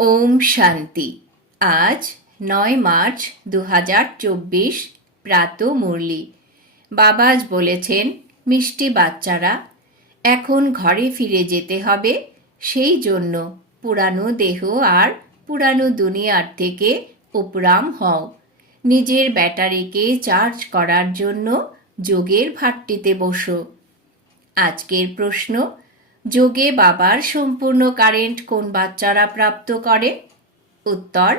ওম শান্তি। আজ নয় মার্চ দু হাজার চব্বিশ, প্রাত মুরলি। বাবাজ বলেছেন, মিষ্টি বাচ্চারা, এখন ঘরে ফিরে যেতে হবে। সেই জন্য পুরানো দেহ আর পুরানো দুনিয়ার থেকে উপরাম হও। নিজের ব্যাটারিকে চার্জ করার জন্য যোগের ভাট্টিতে বসো। আজকের প্রশ্ন যোগে বাবার সম্পূর্ণ কারেন্ট কোন বাচ্চারা প্রাপ্ত করে? উত্তর,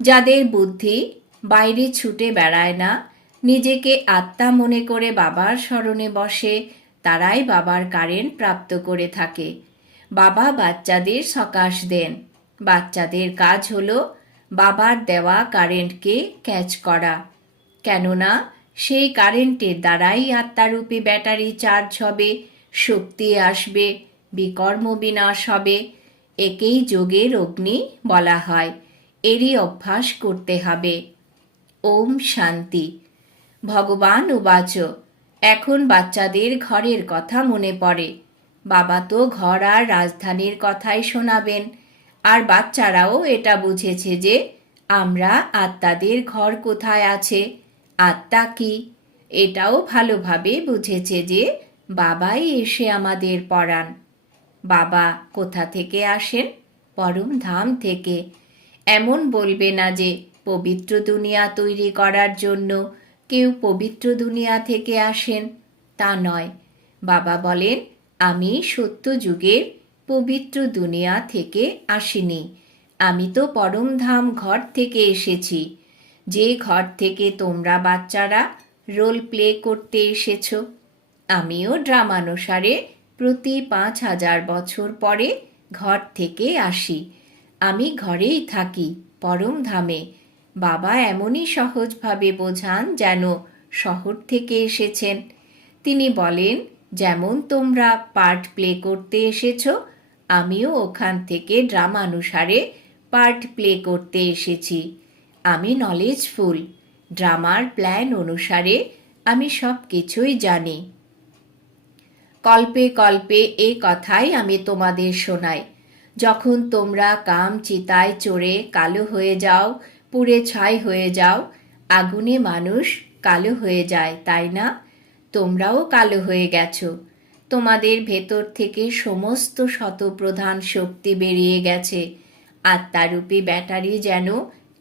যাদের বুদ্ধি বাইরে ছুটে বেড়ায় না, নিজেকে আত্মা মনে করে বাবার স্মরণে বসে, তারাই বাবার কারেন্ট প্রাপ্ত করে থাকে। বাবা বাচ্চাদের সকাশ দেন। বাচ্চাদের কাজ হলো বাবার দেওয়া কারেন্টকে ক্যাচ করা। কেননা, সেই কারেন্টের দ্বারাই আত্মারূপী ব্যাটারি চার্জ হবে, শক্তি আসবে বিকর্ম বিনাশ হবে। একেই যোগের অগ্নি বলা হয়। এরই অভ্যাস করতে হবে। ওম শান্তি। ভগবান উবাচ, এখন বাচ্চাদের ঘরের কথা মনে পড়ে। বাবা তো ঘর আর রাজধানীর কথাই শোনাবেন। আর বাচ্চারাও এটা বুঝেছে যে, আমরা আত্মাদের ঘর কোথায় আছে? আত্মা কি? এটাও ভালোভাবে বুঝেছে যে, বাবাই এসে আমাদের পড়ান বাবা কোথা থেকে আসেন? পরম ধাম থেকে। এমন বলবে না যে, পবিত্র দুনিয়া তৈরি করার জন্য কেউ পবিত্র দুনিয়া থেকে আসেন। তা নয়। বাবা বলেন, আমি সত্য যুগের পবিত্র দুনিয়া থেকে আসিনি। আমি তো পরমধাম ঘর থেকে এসেছি। যে ঘর থেকে তোমরা বাচ্চারা রোল প্লে করতে এসেছ, আমিও ড্রামানুসারে প্রতি পাঁচ হাজার বছর পরে ঘর থেকে আসি। আমি ঘরেই থাকি, পরম ধামে। বাবা এমনই সহজভাবে বোঝান যেন শহর থেকে এসেছেন। তিনি বলেন, যেমন তোমরা পার্ট প্লে করতে এসেছ, আমিও ওখান থেকে ড্রামানুসারে পার্ট প্লে করতে এসেছি। আমি নলেজফুল ড্রামার প্ল্যান অনুসারে আমি সব কিছুই জানি। কল্পে কল্পে এ কথাই আমি তোমাদের শোনাই। যখন তোমরা কাম চিতায় চড়ে কালো হয়ে যাও, পুড়ে ছাই হয়ে যাও, আগুনে মানুষ কালো হয়ে যায়, তাই না? তোমরাও কালো হয়ে গেছো। তোমাদের ভেতর থেকে সমস্ত শতপ্রধান শক্তি বেরিয়ে গেছে। আত্মারূপী ব্যাটারি যেন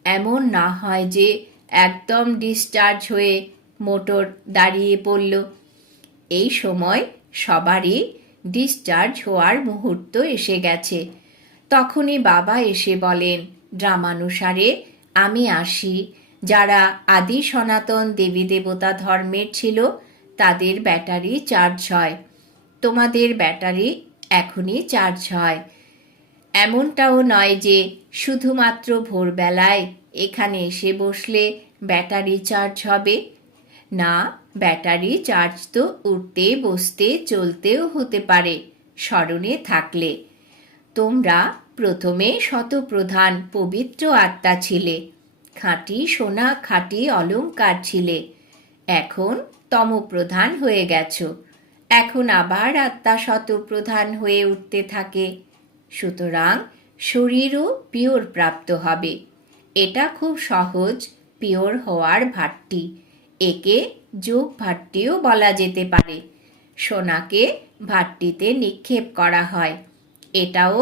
এমন না হয় যে একদম ডিসচার্জ হয়ে মোটর দাঁড়িয়ে পড়ল। এই সময় সবারই ডিসচার্জ হওয়ার মুহূর্ত এসে গেছে। তখনই বাবা এসে বলেন ড্রামানুসারে আমি আসি। যারা আদি সনাতন দেবী দেবতা ধর্মের ছিল, তাদের ব্যাটারি চার্জ হয়। তোমাদের ব্যাটারি এখনই চার্জ হয়। এমনটাও নয় যে শুধুমাত্র ভোরবেলায় এখানে এসে বসলে ব্যাটারি চার্জ হবে। না, ব্যাটারি চার্জ তো উঠতে, বসতে, চলতেও হতে পারে, স্মরণে থাকলে। তোমরা প্রথমে শতপ্রধান পবিত্র আত্মা ছিলে, খাঁটি সোনা, খাঁটি অলঙ্কার ছিলে। এখন তমপ্রধান হয়ে গেছ। এখন আবার আত্মা শতপ্রধান হয়ে উঠতে থাকে। সুতরাং শরীরও পিওর প্রাপ্ত হবে। এটা খুব সহজ, পিওর হওয়ার ভাট্টি। একে যোগ ভাট্টিও বলা যেতে পারে। সোনাকে ভাট্টিতে নিক্ষেপ করা হয়। এটাও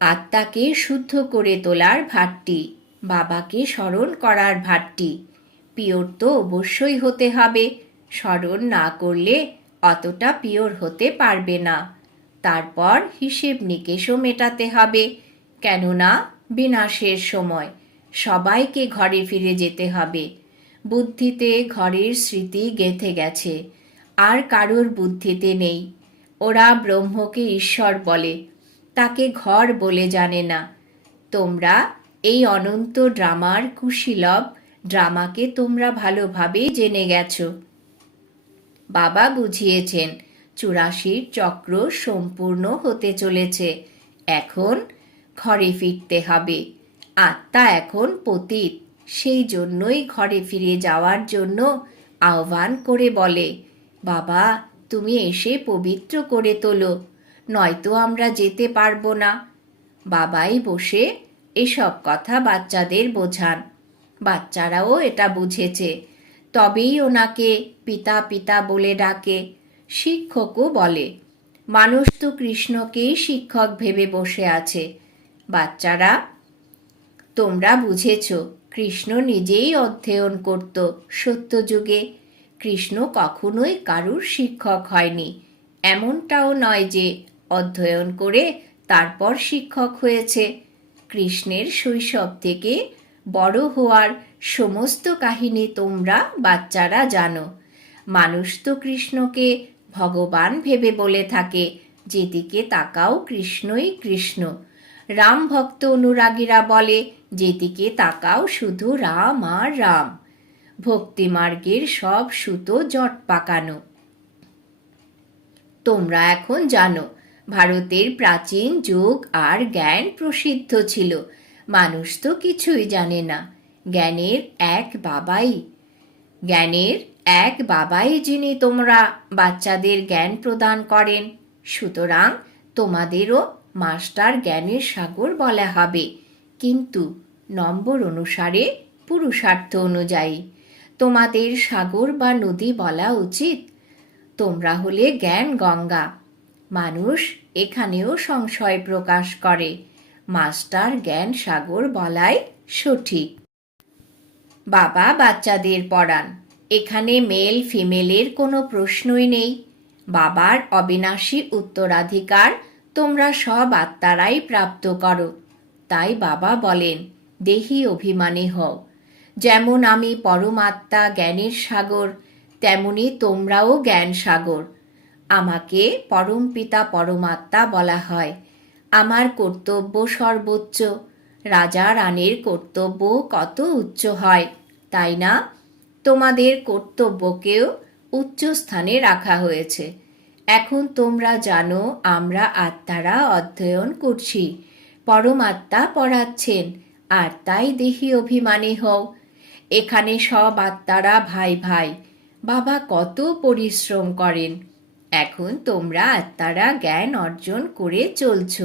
আত্মাকে শুদ্ধ করে তোলার ভাট্টি, বাবাকে স্মরণ করার ভাট্টি। পিওর তো অবশ্যই হতে হবে, স্মরণ না করলে অতটা পিওর হতে পারবে না। তারপর হিসেব নিকেশও মেটাতে হবে, কেননা বিনাশের সময় সবাইকে ঘরে ফিরে যেতে হবে। বুদ্ধিতে ঘরের স্মৃতি গেঁথে গেছে। আর কারোর বুদ্ধিতে নেই। ওরা ব্রহ্মকে ঈশ্বর বলে। তাকে ঘর বলে জানে না। তোমরা এই অনন্ত ড্রামার কুশীলব ড্রামাকে তোমরা ভালোভাবেই জেনে গেছো। বাবা বুঝিয়েছেন, চুরাশির চক্র সম্পূর্ণ হতে চলেছে। এখন ঘরে ফিরতে হবে। আত্মা এখন পতীত। সেই জন্যই ঘরে ফিরে যাওয়ার জন্য আহ্বান করে বলে, বাবা, তুমি এসে পবিত্র করে তোলো, নয়তো আমরা যেতে পারব না। বাবাই বসে এসব কথা বাচ্চাদের বোঝান। বাচ্চারাও এটা বুঝেছে। তবেই ওনাকে পিতা পিতা বলে ডাকে, শিক্ষকও বলে। মানুষ তো কৃষ্ণকেই শিক্ষক ভেবে বসে আছে। বাচ্চারা, তোমরা বুঝেছ কৃষ্ণ নিজেই অধ্যয়ন করত সত্যযুগে। কৃষ্ণ কখনোই কারুর শিক্ষক হয়নি। এমনটাও নয় যে অধ্যয়ন করে তারপর শিক্ষক হয়েছে। কৃষ্ণের শৈশব থেকে বড় হওয়ার সমস্ত কাহিনী তোমরা বাচ্চারা জানো। মানুষ তো কৃষ্ণকে ভগবান ভেবে বলে থাকে, যেদিকে তাকাও কৃষ্ণই কৃষ্ণ। রাম ভক্ত অনুরাগীরা বলে যেদিকে তাকাও শুধু রাম আর রাম। ভক্তিমার্গের সব সুতো জট পাকানো। তোমরা এখন জানো, ভারতের প্রাচীন যুগ আর জ্ঞান প্রসিদ্ধ ছিল। মানুষ তো কিছুই জানে না। জ্ঞানের এক বাবাই। জ্ঞানের এক বাবাই যিনি তোমরা বাচ্চাদের জ্ঞান প্রদান করেন। সুতরাং তোমাদেরও মাস্টার জ্ঞানের সাগর বলা হবে। কিন্তু নম্বর অনুসারে পুরুষার্থ অনুযায়ী। তোমাদের সাগর বা নদী বলা উচিত। তোমরা হলে জ্ঞান গঙ্গা। মানুষ এখানেও সংশয় প্রকাশ করে। মাস্টার জ্ঞান সাগর বলাই সঠিক। বাবা বাচ্চাদের পড়ান। এখানে মেল ফিমেলের কোনো প্রশ্নই নেই। বাবার অবিনাশী উত্তরাধিকার তোমরা সব আত্মারাই প্রাপ্ত করো। তাই বাবা বলেন, দেহি অভিমানী হও। যেমন আমি পরমাত্মা জ্ঞানের সাগর, তেমনি তোমরাও জ্ঞান সাগর। আমাকে পরম পিতা পরমাত্মা বলা হয়। আমার কর্তব্য সর্বোচ্চ। রাজা রানীর কর্তব্য কত উচ্চ হয়, তাই না? তোমাদের কর্তব্যকেও উচ্চ স্থানে রাখা হয়েছে। এখন তোমরা জানো, আমরা আত্মারা অধ্যয়ন করছি। পরমাত্মা পড়াচ্ছেন আর তাই দেহি অভিমানী হও। এখানে সব আত্মারা ভাই ভাই, বাবা কত পরিশ্রম করেন। এখন তোমরা আত্মারা জ্ঞান অর্জন করে চলছ।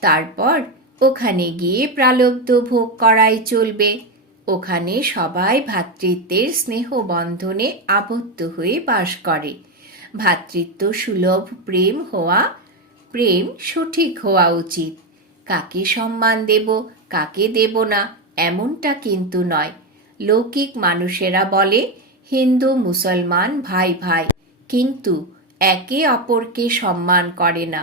তারপর ওখানে গিয়ে প্রালব্ধ ভোগ করাই চলবে। ওখানে সবাই ভ্রাতৃত্বের স্নেহ বন্ধনে আবদ্ধ হয়ে বাস করে। ভাতৃত্ব সুলভ, প্রেম হওয়া, প্রেম সঠিক হওয়া উচিত। কাকে সম্মান দেব, কাকে দেব না, এমনটা কিন্তু নয়। লৌকিক মানুষেরা বলে, হিন্দু, মুসলমান, ভাই ভাই। কিন্তু একে অপরকে সম্মান করে না।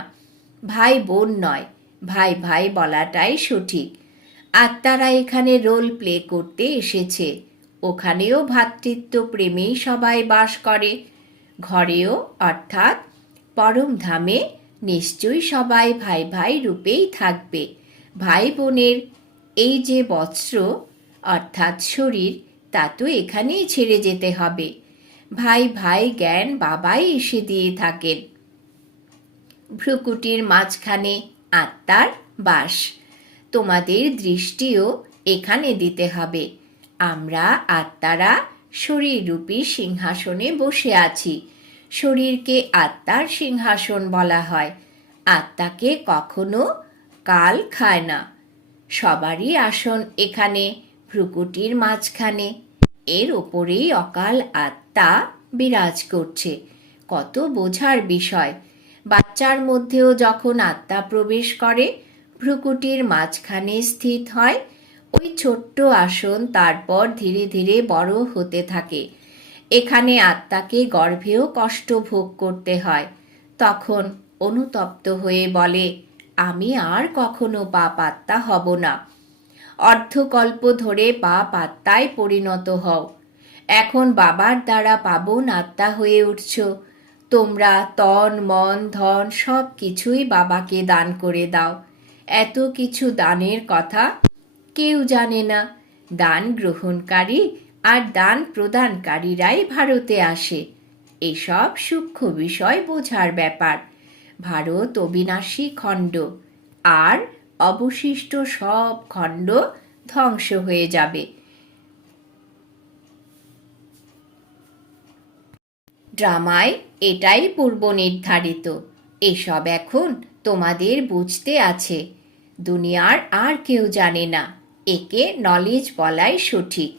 ভাই বোন নয়, ভাই ভাই বলাটাই সঠিক। আত্মারা এখানে রোল প্লে করতে এসেছে। ওখানেও ভ্রাতৃত্ব প্রেমেই সবাই বাস করে। ঘরেও, অর্থাৎ পরম ধামে নিশ্চয়ই সবাই ভাই ভাই রূপেই থাকবে। ভাই বোনের এই যে বস্ত্র, অর্থাৎ শরীর, তা তো এখানেই ছেড়ে যেতে হবে। ভাই ভাই জ্ঞান বাবাই এসে দিয়ে থাকেন। ভ্রুকুটির মাঝখানে আত্মার বাস। তোমাদের দৃষ্টিও এখানে দিতে হবে। আমরা আত্মারা শরীররূপী সিংহাসনে বসে আছি। শরীরকে আত্মার সিংহাসন বলা হয়। আত্মাকে কখনো কাল খায় না। সবারই আসন এখানে, ভ্রুকুটির মাঝখানে। এর ওপরেই অকাল আত্মা বিরাজ করছে। কত বোঝার বিষয়। বাচ্চার মধ্যেও যখন আত্মা প্রবেশ করে, ভ্রুকুটির মাঝখানে স্থিত হয়, ওই ছোট্ট আসন তারপর ধীরে ধীরে বড় হতে থাকে। এখানে আত্মাকে গর্ভেও কষ্ট ভোগ করতে হয়। তখন অনুতপ্ত হয়ে বলে, আমি আর কখনো পাপ আত্মা হব না। অর্ধকল্প ধরে পাপ আত্মায় পরিণত হও। এখন বাবার দ্বারা পাবন আত্মা হয়ে উঠছ। তোমরা তন, মন, ধন সব কিছুই বাবাকে দান করে দাও। এত কিছু দানের কথা কেউ জানে না। দান গ্রহণকারী আর দান প্রদানকারীরাই ভারতে আসে। এসব সূক্ষ্ম বিষয় বোঝার ব্যাপার। ভারত অবিনাশী খণ্ড। আর অবশিষ্ট সব খণ্ড ধ্বংস হয়ে যাবে। ড্রামায় এটাই পূর্ব নির্ধারিত। এসব এখন তোমাদের বুঝতে আছে। দুনিয়ার আর কেউ জানে না। একে নলেজ বলাই সঠিক।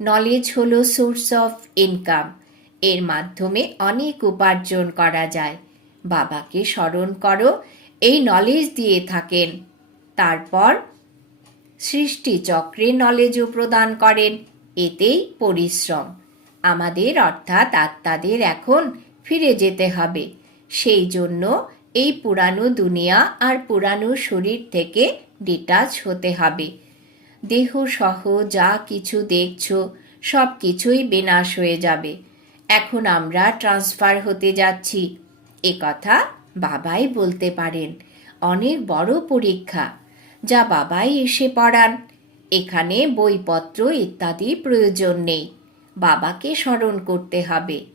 নলেজ হলো সোর্স অফ ইনকাম এর মাধ্যমে অনেক উপার্জন করা যায়। বাবাকে স্মরণ করো, এই নলেজ দিয়ে থাকেন। তারপর সৃষ্টি চক্রে নলেজও প্রদান করেন। এতেই পরিশ্রম। আমাদের অর্থাৎ আত্মাদের এখন ফিরে যেতে হবে। সেই জন্য এই পুরানো দুনিয়া আর পুরানো শরীর থেকে ডিটাচ হতে হবে। দেহ সহ যা কিছু দেখছ, সব কিছুই বিনাশ হয়ে যাবে। এখন আমরা ট্রান্সফার হতে যাচ্ছি। এ কথা বাবাই বলতে পারেন। অনেক বড় পরীক্ষা। যা বাবাই এসে পড়ান। এখানে বইপত্র ইত্যাদি প্রয়োজন নেই। বাবাকে স্মরণ করতে হবে।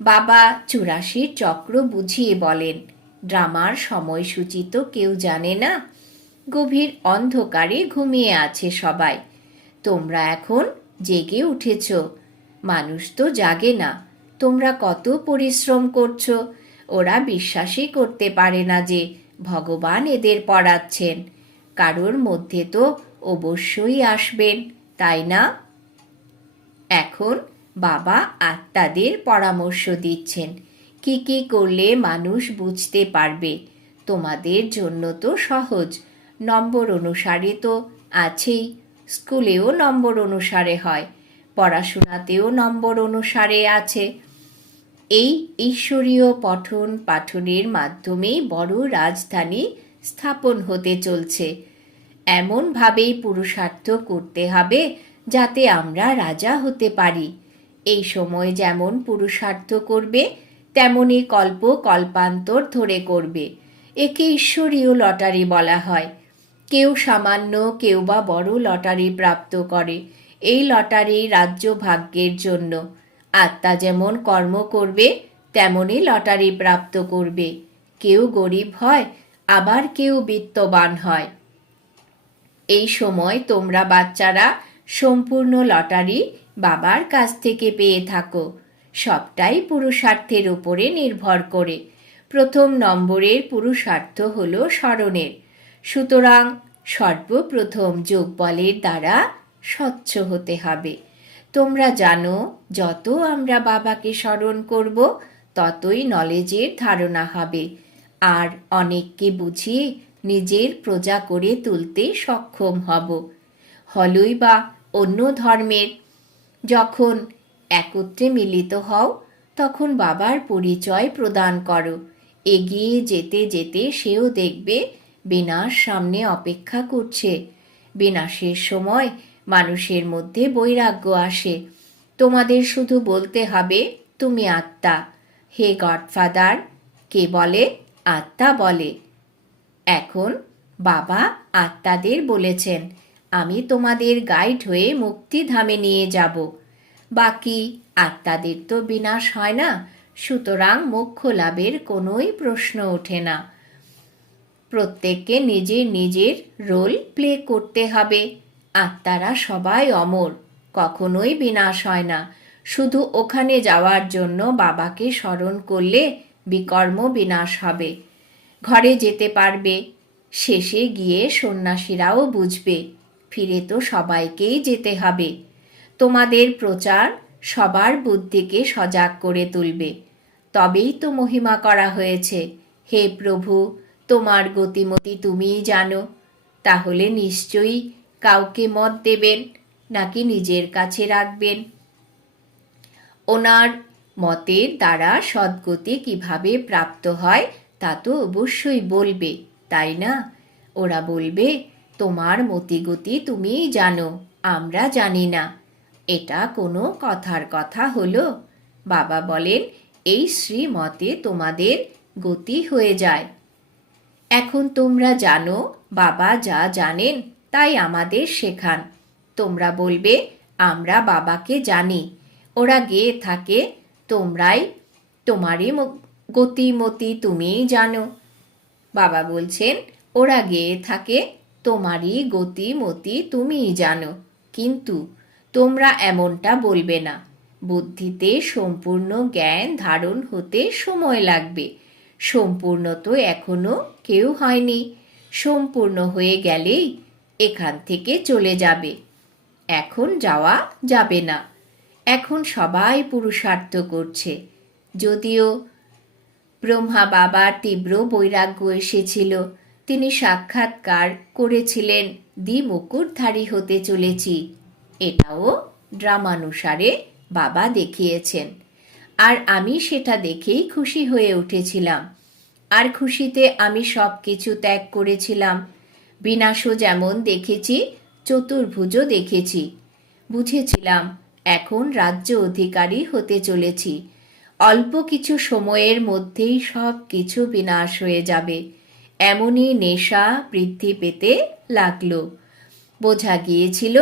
বাবা চুরাশির চক্র বুঝিয়ে বলেন, ড্রামার সময়সূচি তো কেউ জানে না। গভীর অন্ধকারে ঘুমিয়ে আছে সবাই। তোমরা এখন জেগে উঠেছ। মানুষ তো জাগে না। তোমরা কত পরিশ্রম করছ। ওরা বিশ্বাসই করতে পারে না যে ভগবান এদের পড়াচ্ছেন। কারোর মধ্যে তো অবশ্যই আসবেন, তাই না? এখন বাবা আত্মাদের পরামর্শ দিচ্ছেন। কি কি করলে মানুষ বুঝতে পারবে? তোমাদের জন্য তো সহজ। নম্বর অনুসারে তো আছেই। স্কুলেও নম্বর অনুসারে হয়, পড়াশোনাতেও নম্বর অনুসারে আছে। এই ঈশ্বরীয় পঠন পাঠনের মাধ্যমেই বড় রাজধানী স্থাপন হতে চলছে। এমনভাবেই পুরুষার্থ করতে হবে যাতে আমরা রাজা হতে পারি। এই সময় যেমন পুরুষার্থ করবে তেমনই কল্প কল্পান্তর ধরে করবে। একে ঈশ্বরীয় লটারি বলা হয়। কেউ সামান্য, কেউ বা বড় লটারি প্রাপ্ত করে। এই লটারি রাজ্য ভাগ্যের জন্য। আত্মা যেমন কর্ম করবে তেমনই লটারি প্রাপ্ত করবে। কেউ গরিব হয়, আবার কেউ বিত্তবান হয়। এই সময় তোমরা বাচ্চারা সম্পূর্ণ লটারি বাবার কাছ থেকে পেয়ে থাকো। সবটাই পুরুষার্থের উপরে নির্ভর করে। প্রথম নম্বরের পুরুষার্থ হল স্মরণের। সুতরাং সর্বপ্রথম যোগবলের দ্বারা স্বচ্ছ হতে হবে। তোমরা জানো, যত আমরা বাবাকে স্মরণ করব, ততই নলেজের ধারণা হবে। আর অনেককে বুঝিয়ে নিজের প্রজা করে তুলতে সক্ষম হব। হলই বা অন্য ধর্মের যখন একত্রে মিলিত হও, তখন বাবার পরিচয় প্রদান করো। এগিয়ে যেতে যেতে সেও দেখবে বিনাশ সামনে অপেক্ষা করছে। বিনাশের সময় মানুষের মধ্যে বৈরাগ্য আসে। তোমাদের শুধু বলতে হবে, তুমি আত্মা। হে গডফাদার, কে বলে? আত্মা বলে। এখন বাবা আত্মাদের বলেছেন, আমি তোমাদের গাইড হয়ে মুক্তিধামে নিয়ে যাব। বাকি আত্মাদের তো বিনাশ হয় না, সুতরাং মোক্ষ লাভের কোনোই প্রশ্ন ওঠে না। প্রত্যেককে নিজের নিজের রোল প্লে করতে হবে। আত্মারা সবাই অমর, কখনোই বিনাশ হয় না। শুধু ওখানে যাওয়ার জন্য বাবাকে স্মরণ করলে বিকর্ম বিনাশ হবে। ঘরে যেতে পারবে, শেষে গিয়ে সন্ন্যাসীরাও বুঝবে, ফিরে তো সবাইকেই যেতে হবে। তোমাদের প্রচার সবার বুদ্ধিকে সজাগ করে তুলবে। তবেই তো মহিমা করা হয়েছে। হে প্রভু তোমার গতিমতি তুমিই জানো। তাহলে নিশ্চয়ই কাউকে মত দেবেন, নাকি নিজের কাছে রাখবেন? ওনার মতের দ্বারা সদ্গতি কীভাবে প্রাপ্ত হয়, তা তো অবশ্যই বলবে, তাই না? ওরা বলবে, তোমার মতিগতি তুমিই জানো, আমরা জানি না। এটা কোনো কথার কথা হলো। বাবা বলেন, এই শ্রীমতে তোমাদের গতি হয়ে যায়। এখন তোমরা জানো, বাবা যা জানেন, তাই আমাদের শেখান। তোমরা বলবে, আমরা বাবাকে জানি। ওরা গেয়ে থাকে, তোমরাই তোমারই গতিমতি তুমিই জানো। বাবা বলছেন, ওরা গেয়ে থাকে, তোমারই গতিমতি তুমিই জানো। কিন্তু তোমরা এমনটা বলবে না। বুদ্ধিতে সম্পূর্ণ জ্ঞান ধারণ হতে সময় লাগবে। সম্পূর্ণ তো এখনও কেউ হয়নি। সম্পূর্ণ হয়ে গেলেই এখান থেকে চলে যাবে। এখন যাওয়া যাবে না। এখন সবাই পুরুষার্থ করছে। যদিও ব্রহ্মা বাবার তীব্র বৈরাগ্য এসেছিল, তিনি সাক্ষাৎকার করেছিলেন দ্বি মুকুটধারী হতে চলেছি। এটাও ড্রামানুসারে বাবা দেখিয়েছেন। আর আমি সেটা দেখেই খুশি হয়ে উঠেছিলাম। আর খুশিতে আমি সব কিছু ত্যাগ করেছিলাম। বিনাশও যেমন দেখেছি, চতুর্ভুজও দেখেছি। বুঝেছিলাম, এখন রাজ্য অধিকারী হতে চলেছি। অল্প কিছু সময়ের মধ্যেই সব কিছু বিনাশ হয়ে যাবে। এমনই নেশা বৃদ্ধি পেতে লাগল। বোঝা গিয়েছিল,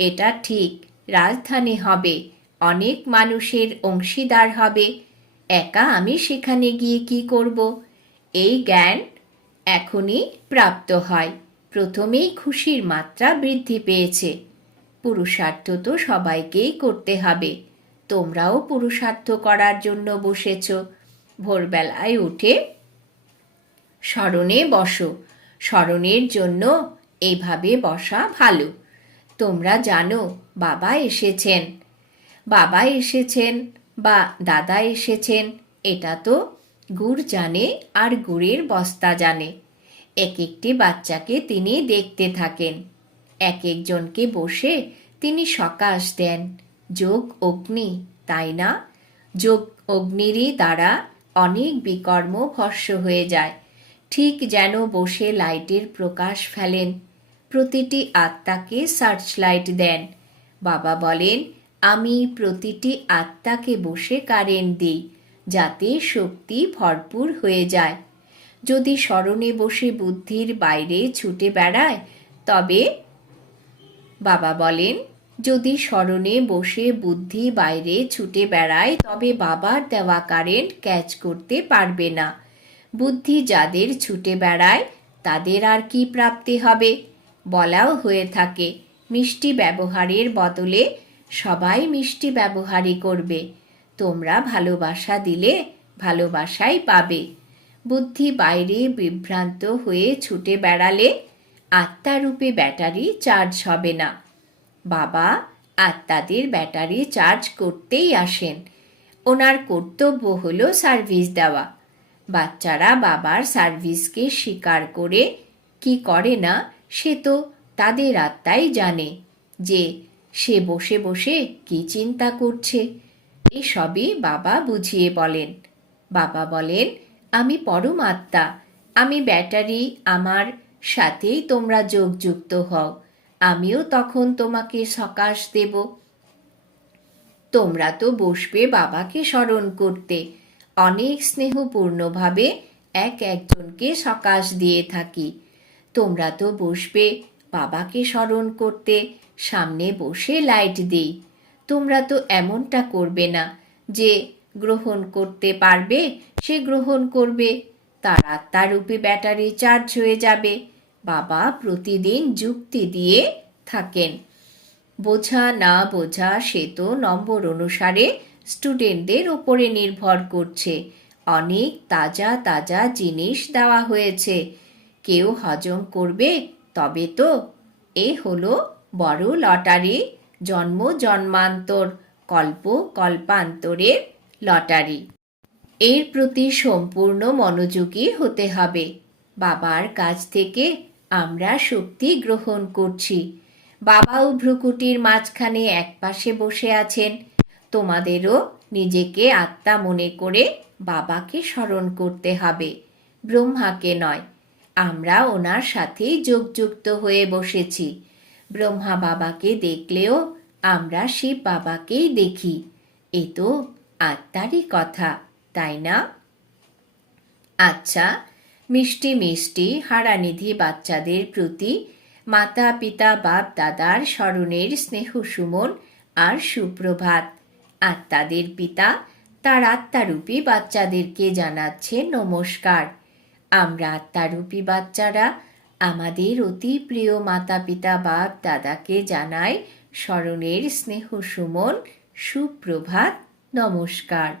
এটা ঠিক, রাজধানী হবে। অনেক মানুষের অংশীদার হবে। একা আমি সেখানে গিয়ে কি করব? এই জ্ঞান এখনই প্রাপ্ত হয়। প্রথমেই খুশির মাত্রা বৃদ্ধি পেয়েছে। পুরুষার্থ তো সবাইকেই করতে হবে। তোমরাও পুরুষার্থ করার জন্য বসেছ। ভোরবেলায় উঠে স্মরণে বসো। স্মরণের জন্য এইভাবে বসা ভালো। তোমরা জানো, বাবা এসেছেন। বাবা এসেছেন বা দাদা এসেছেন, এটা তো গুড় জানে আর গুড়ের বস্তা জানে। এক একটি বাচ্চাকে তিনি দেখতে থাকেন। এক একজনকে বসে তিনি সকাশ দেন। যোগ অগ্নি, তাই না? যোগ অগ্নিরই দ্বারা অনেক বিকর্ম ভস্য হয়ে যায়। ঠিক যেন বসে লাইটের প্রকাশ ফেলেন। প্রতিটি আত্মাকে সার্চ লাইট দেন। বাবা বলেন আমি প্রতিটি আত্মাকে বসে কারেন্ট দিই, যাতে শক্তি ভরপুর হয়ে যায়। যদি স্মরণে বসে বুদ্ধির বাইরে ছুটে বেড়ায়, তবে, বাবা বলেন, যদি স্মরণে বসে বুদ্ধি বাইরে ছুটে বেড়ায়, তবে বাবার দেওয়া কারেন্ট ক্যাচ করতে পারবে না। বুদ্ধি যাদের ছুটে বেড়ায়, তাদের আর কি প্রাপ্তি হবে? বলাও হয়ে থাকে। মিষ্টি ব্যবহারের বদলে সবাই মিষ্টি ব্যবহারই করবে। তোমরা ভালোবাসা দিলে ভালোবাসাই পাবে। বুদ্ধি বাইরে বিভ্রান্ত হয়ে ছুটে বেড়ালে আত্মারূপে ব্যাটারি চার্জ হবে না। বাবা, আত্মাদের ব্যাটারি চার্জ করতেই আসেন। ওনার কর্তব্য হলো সার্ভিস দেওয়া। বাচ্চারা বাবার সার্ভিসকে স্বীকার করে, কি করে না, সে তো তাদের আত্মাই জানে যে সে বসে বসে কি চিন্তা করছে? এসবই বাবা বুঝিয়ে বলেন। বাবা বলেন, আমি পরম আত্মা। আমি ব্যাটারি, আমার সাথেই তোমরা যোগযুক্ত হও। আমিও তখন তোমাকে সকাশ দেব। তোমরা তো বসবে বাবাকে স্মরণ করতে। অনেক স্নেহপূর্ণভাবে এক একজনকে সকাশ দিয়ে থাকি। তোমরা তো বসবে বাবাকে স্মরণ করতে। সামনে বসে লাইট দিই। তোমরা তো এমনটা করবে না যে গ্রহণ করতে পারবে, সে গ্রহণ করবে। তার আত্মারূপী ব্যাটারি চার্জ হয়ে যাবে। বাবা প্রতিদিন যুক্তি দিয়ে থাকেন। বোঝা না বোঝা সে তো নম্বর অনুসারে স্টুডেন্টদের ওপরে নির্ভর করছে। অনেক তাজা তাজা জিনিস দেওয়া হয়েছে। কেউ হজম করবে, তবে তো এ হলো বড় লটারি, জন্ম, জন্মান্তর, কল্প কল্পান্তরের লটারি। এর প্রতি সম্পূর্ণ মনোযোগী হতে হবে। বাবার কাছ থেকে আমরা শক্তি গ্রহণ করছি। বাবাও ভ্রুকুটির মাঝখানে একপাশে বসে আছেন। তোমাদেরও নিজেকে আত্মা মনে করে বাবাকে স্মরণ করতে হবে। ব্রহ্মাকে নয়, আমরা ওনার সাথেই যোগযুক্ত হয়ে বসেছি। ব্রহ্মা বাবাকে দেখলেও আমরা শিব বাবাকেই দেখি। এ তো আত্মারই কথা, তাই না? আচ্ছা মিষ্টি মিষ্টি হারানিধি বাচ্চাদের প্রতি মাতা, পিতা, বাপ, দাদার স্মরণের স্নেহ সুমন আর সুপ্রভাত। আত্মাদের পিতা তার আত্মারূপী বাচ্চাদেরকে জানাচ্ছে নমস্কার। আমরা আত্মারূপী বাচ্চারা আমাদের অতি প্রিয় মাতা পিতা বাপ দাদাকে জানাই স্মরণের স্নেহ সুমন, সুপ্রভাত, নমস্কার।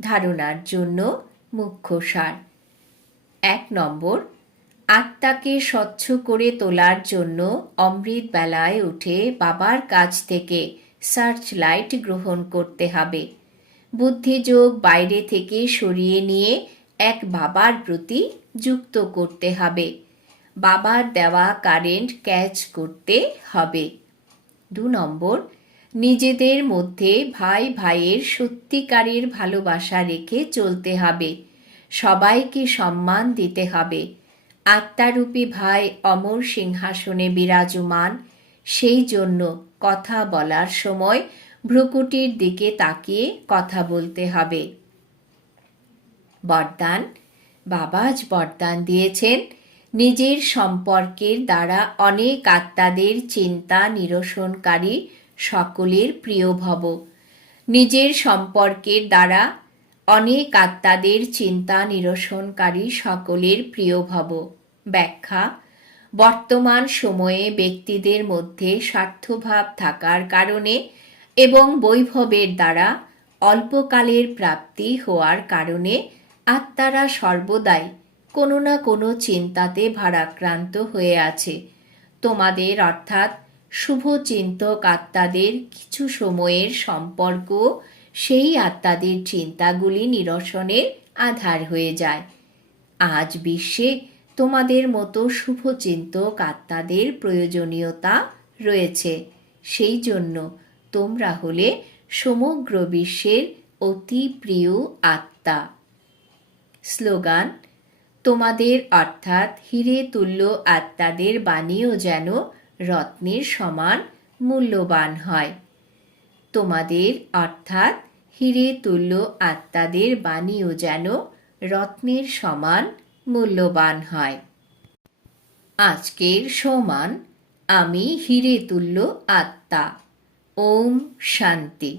ধারণার জন্য মুখ্য সার। এক নম্বর, আত্মাকে স্বচ্ছ করে তোলার জন্য অমৃত বেলায় উঠে বাবার কাছ থেকে সার্চ লাইট গ্রহণ করতে হবে। বুদ্ধিযোগ বাইরে থেকে সরিয়ে নিয়ে এক বাবার প্রতি যুক্ত করতে হবে। বাবার দেওয়া কারেন্ট ক্যাচ করতে হবে। দু নম্বর, নিজেদের মধ্যে ভাই ভাইয়ের সত্যিকারের ভালোবাসা রেখে চলতে হবে। সবাইকে সম্মান দিতে হবে। আত্মারূপী ভাই অমর সিংহাসনে বিরাজমান, সেই জন্য কথা বলার সময় ভ্রুকুটির দিকে তাকিয়ে কথা বলতে হবে। বরদান বাবাজ বরদান দিয়েছেন। নিজের সম্পর্কের দ্বারা অনেক আত্মাদের চিন্তা নিরসনকারী সকলের প্রিয় ভব। নিজের সম্পর্কের দ্বারা অনেক আত্মাদের চিন্তা নিরসনকারী সকলের প্রিয় ভব। ব্যাখ্যা, বর্তমান সময়ে ব্যক্তিদের মধ্যে স্বার্থভাব থাকার কারণে এবং বৈভবের দ্বারা অল্পকালের প্রাপ্তি হওয়ার কারণে আত্মারা সর্বদাই কোনো না কোনো চিন্তাতে ভারাক্রান্ত হয়ে আছে। তোমাদের অর্থাৎ শুভ চিন্তক আত্মাদের কিছু সময়ের সম্পর্ক, সেই আত্মাদের চিন্তাগুলি নিরসনের আধার হয়ে যায়। আজ বিশ্বে তোমাদের মতো শুভচিন্তক আত্মাদের প্রয়োজনীয়তা রয়েছে। সেই জন্য তোমরা হলে সমগ্র বিশ্বের অতি প্রিয় আত্মা। স্লোগান তোমাদের অর্থাৎ হিরে তুল্য আত্মাদের বাণীও যেন রত্নের সমান মূল্যবান হয়। তোমাদের অর্থাৎ হিরে তুল্য আত্মাদের বাণীও যেন রত্নের সমান মূল্যবান হয়। আজকের সমান, আমি হিরে তুল্য আত্মা। ওম শান্তি।